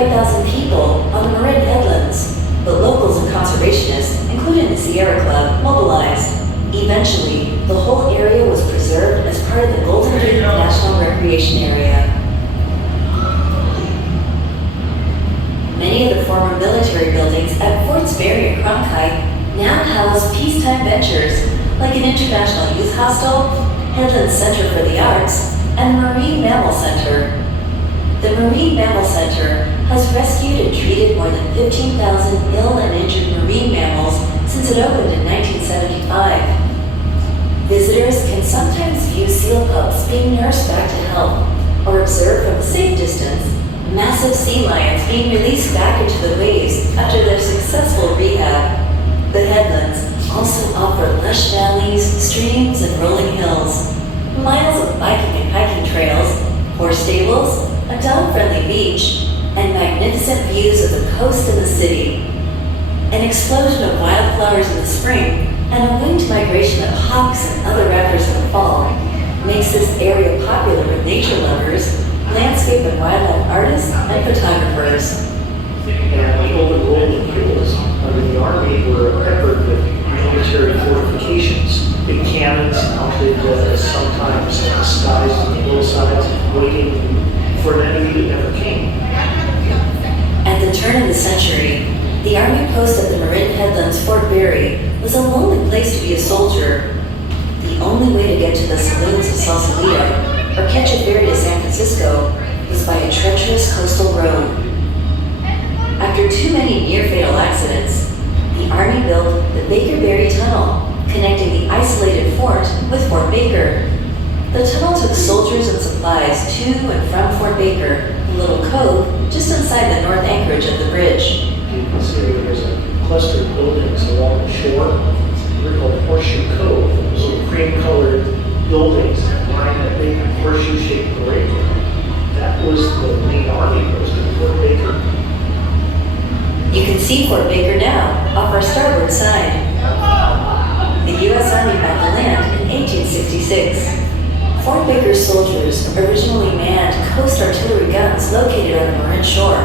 35,000 people on the Marin Headlands, but locals and conservationists, including the Sierra Club, mobilized. Eventually, the whole area was preserved as part of the Golden Gate National Recreation Area. Many of the former military buildings at Forts Ferry and Cronkite now house peacetime ventures like an international youth hostel, Headland Center for the Arts, and Marine Mammal Center. The Marine Mammal Center has rescued and treated more than 15,000 ill and injured marine mammals since it opened in 1975. Visitors can sometimes view seal pups being nursed back to health or observe from a safe distance massive sea lions being released back into the waves after their successful rehab. The Headlands also offer lush valleys, streams, and rolling hills, miles of biking and hiking trails, horse stables, a dog-friendly beach, and magnificent views of the coast and the city. An explosion of wildflowers in the spring and a winged migration of hawks and other raptors in the fall makes this area popular with nature lovers, landscape and wildlife artists, and photographers. And all the golden hills under the Army were peppered with military fortifications, big cannons mounted sometimes disguised on the hillsides, waiting for an enemy that never came. At the turn of the century, the Army post at the Marin Headlands Fort Berry was a lonely place to be a soldier. The only way to get to the saloons of Sausalito or catch a ferry to San Francisco was by a treacherous coastal road. After too many near-fatal accidents, the Army built the Baker Berry Tunnel, connecting the isolated fort with Fort Baker. The tunnel took soldiers and supplies to and from Fort Baker, a little cove just inside the north anchorage of the bridge. You can see there's a cluster of buildings along the shore. They're called Horseshoe Cove. Those little cream-colored buildings that line a big horseshoe-shaped parade. That was the main Army post at Fort Baker. You can see Fort Baker now, off our starboard side. The U.S. Army bought the land in 1866. Fort Baker's soldiers originally manned coast artillery guns located on the Marin shore.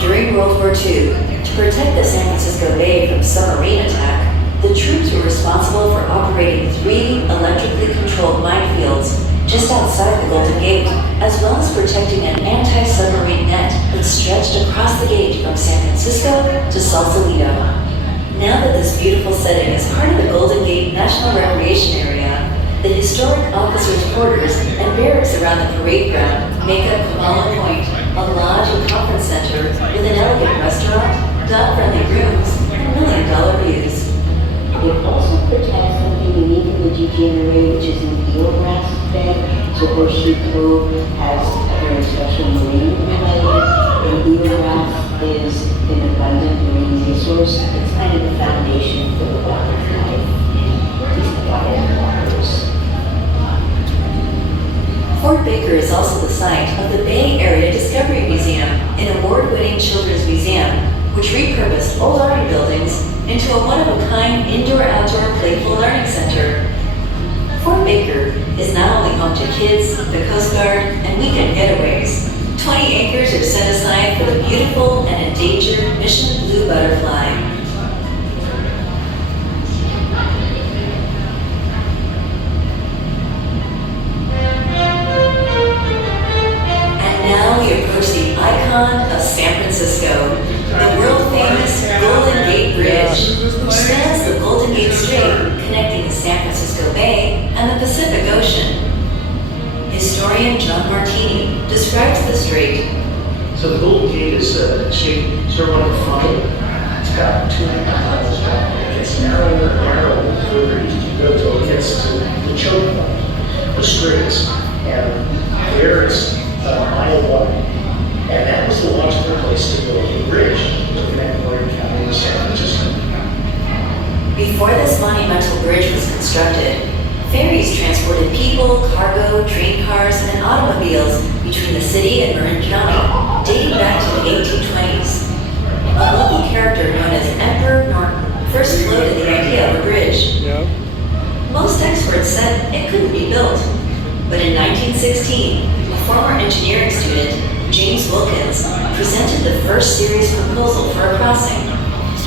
During World War II, to protect the San Francisco Bay from submarine attack, the troops were responsible for operating 3 electrically controlled minefields just outside the Golden Gate, as well as protecting an anti-submarine net that stretched across the gate from San Francisco to Sausalito. Now that this beautiful setting is part of the Golden Gate National Recreation Area, the historic officers' quarters and barracks around the parade ground make up Kamala Point, a lodge and conference center with an elegant restaurant, dog-friendly rooms, and million-dollar views. It also protects something unique in the GGN area, which is an eelgrass bed. So Horseshoe Cove has a very special marine related. And eelgrass is an abundant marine resource. It's kind of the foundation for the wildlife in these quiet waters. Fort Baker is also the site of the Bay Area Discovery Museum, an award-winning children's museum, which repurposed old Army buildings into a one-of-a-kind indoor-outdoor playful learning center. Fort Baker is not only home to kids, the Coast Guard, and weekend getaways. 20 acres are set aside for the beautiful and endangered Mission blue butterfly. And now we approach the icon of San Francisco, the world-famous Golden Gate Bridge, which spans the Golden Gate Strait, connecting the San Francisco Bay and the Pacific Ocean. Historian John Martini describes the strait. So the Golden Gate is shaped sort of like a funnel. It's got 2.5 miles long. It gets narrower and narrower the further east you go till it gets to the choke point, the straits. And there it's a mile wide. And that was the logical place to build the bridge to connect Marin County to San Francisco. Before this monumental bridge was constructed, ferries transported people, cargo, train cars, and automobiles between the city and Marin County, dating back to the 1820s. A local character known as Emperor Norton first floated the idea of a bridge. Most experts said it couldn't be built, but in 1916, a former engineering student, James Wilkins, presented the first serious proposal for a crossing.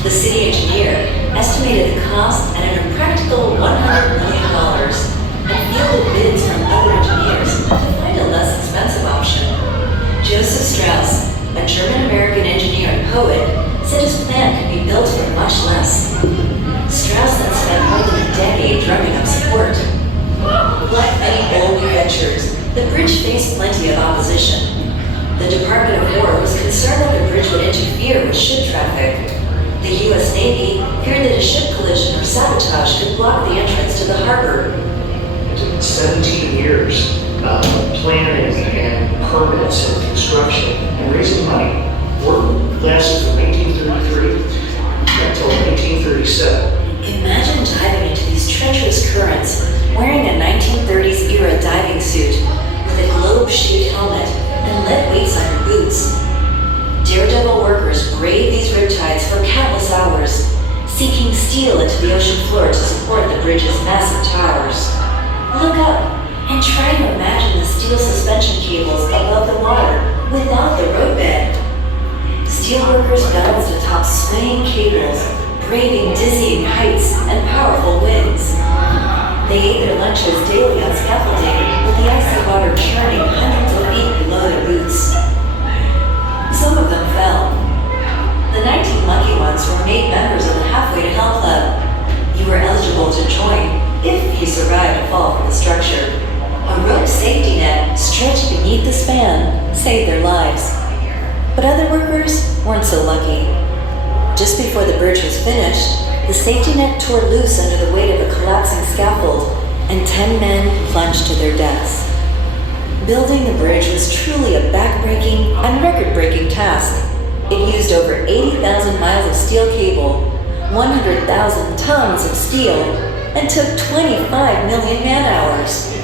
The city engineer estimated the cost at an impractical $100 million and fielded bids from other engineers to find a less expensive option. Joseph Strauss, a German-American engineer and poet, said his plan could be built for much less. Strauss then spent more than a decade drumming up support. Like many bold new ventures, the bridge faced plenty of opposition. The Department of War was concerned that the bridge would interfere with ship traffic. The U.S. Navy feared that a ship collision or sabotage could block the entrance to the harbor. It took 17 years of planning and permits and construction and raising money. Work lasted from 1833 until 1937. Imagine diving into these treacherous currents, wearing a 1930s era diving suit with a globe-shaped helmet and lead weights on your boots. Daredevil workers brave these riptides for countless hours, seeking steel into the ocean floor to support the bridge's massive towers. Look up and try to imagine the steel suspension cables above the water without the roadbed. Steelworkers balanced atop swaying cables, braving dizzying heights and powerful winds. They ate their lunches daily on scaffolding, with the icy water churning hundreds of feet below their boots. Some of them fell. The 19 lucky ones were made members of the Halfway to Hell Club. You were eligible to join if you survived a fall from the structure. A rope safety net stretched beneath the span saved their lives. But other workers weren't so lucky. Just before the bridge was finished, the safety net tore loose under the weight of a collapsing scaffold, and 10 men plunged to their deaths. Building the bridge was truly a back-breaking and record-breaking task. It used over 80,000 miles of steel cable, 100,000 tons of steel, and took 25 million man-hours.